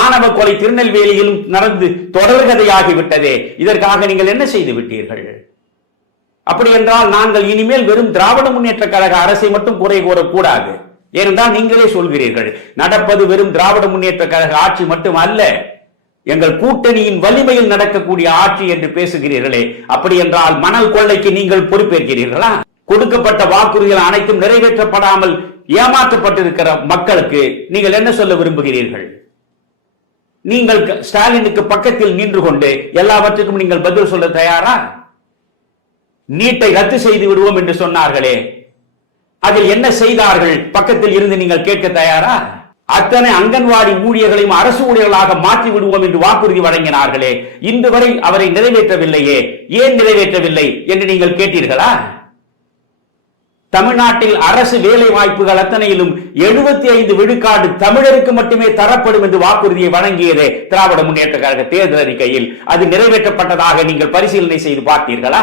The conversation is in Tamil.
ஆணவ கொலை திருநெல்வேலியிலும் நடந்து தொடர்கதையாகிவிட்டதே இதற்காக நீங்கள் என்ன செய்து விட்டீர்கள்? அப்படி என்றால் நாங்கள் இனிமேல் வெறும் திராவிட முன்னேற்ற கழக அரசை மட்டும் குறை கூறக்கூடாது. ஏனென்றால் நீங்களே சொல்கிறீர்கள் நடப்பது வெறும் திராவிட முன்னேற்ற கழக ஆட்சி மட்டும் அல்ல. எங்கள் கூட்டணியின் வலிமையில் நடக்கக்கூடிய ஆட்சி என்று பேசுகிறீர்களே அப்படி என்றால் மணல் கொள்ளைக்கு நீங்கள் பொறுப்பேற்கிறீர்களா? கொடுக்கப்பட்ட வாக்குறுதிகள் அனைத்தும் நிறைவேற்றப்படாமல் ஏமாற்றப்பட்டிருக்கிற மக்களுக்கு நீங்கள் என்ன சொல்ல விரும்புகிறீர்கள்? நீங்கள் ஸ்டாலினுக்கு பக்கத்தில் நின்று கொண்டு எல்லாவற்றுக்கும் நீங்கள் பதில் சொல்ல தயாரா? நீட்டை ரத்து செய்து விடுவோம் என்று சொன்னார்களே. அதில் என்ன செய்தார்கள்? பக்கத்தில் இருந்து நீங்கள் கேட்க தயாரா? அத்தனை அங்கன்வாடி ஊழியர்களையும் அரசு ஊழியர்களாக மாற்றி விடுவோம் என்று வாக்குறுதி வழங்கினார்களே. இன்று வரை அவரை நிறைவேற்றவில்லையே. ஏன் நிறைவேற்றவில்லை என்று நீங்கள் கேட்டீர்களா? தமிழ்நாட்டில் அரசு வேலை வாய்ப்புகள் அத்தனையிலும் எழுபத்தி ஐந்து விழுக்காடு தமிழருக்கு மட்டுமே தரப்படும் என்று வாக்குறுதியை வழங்கியது திராவிட முன்னேற்ற கழக தேர்தல் அறிக்கையில் அது நிறைவேற்றப்பட்டதாக நீங்கள் பரிசீலனை செய்து பார்த்தீர்களா?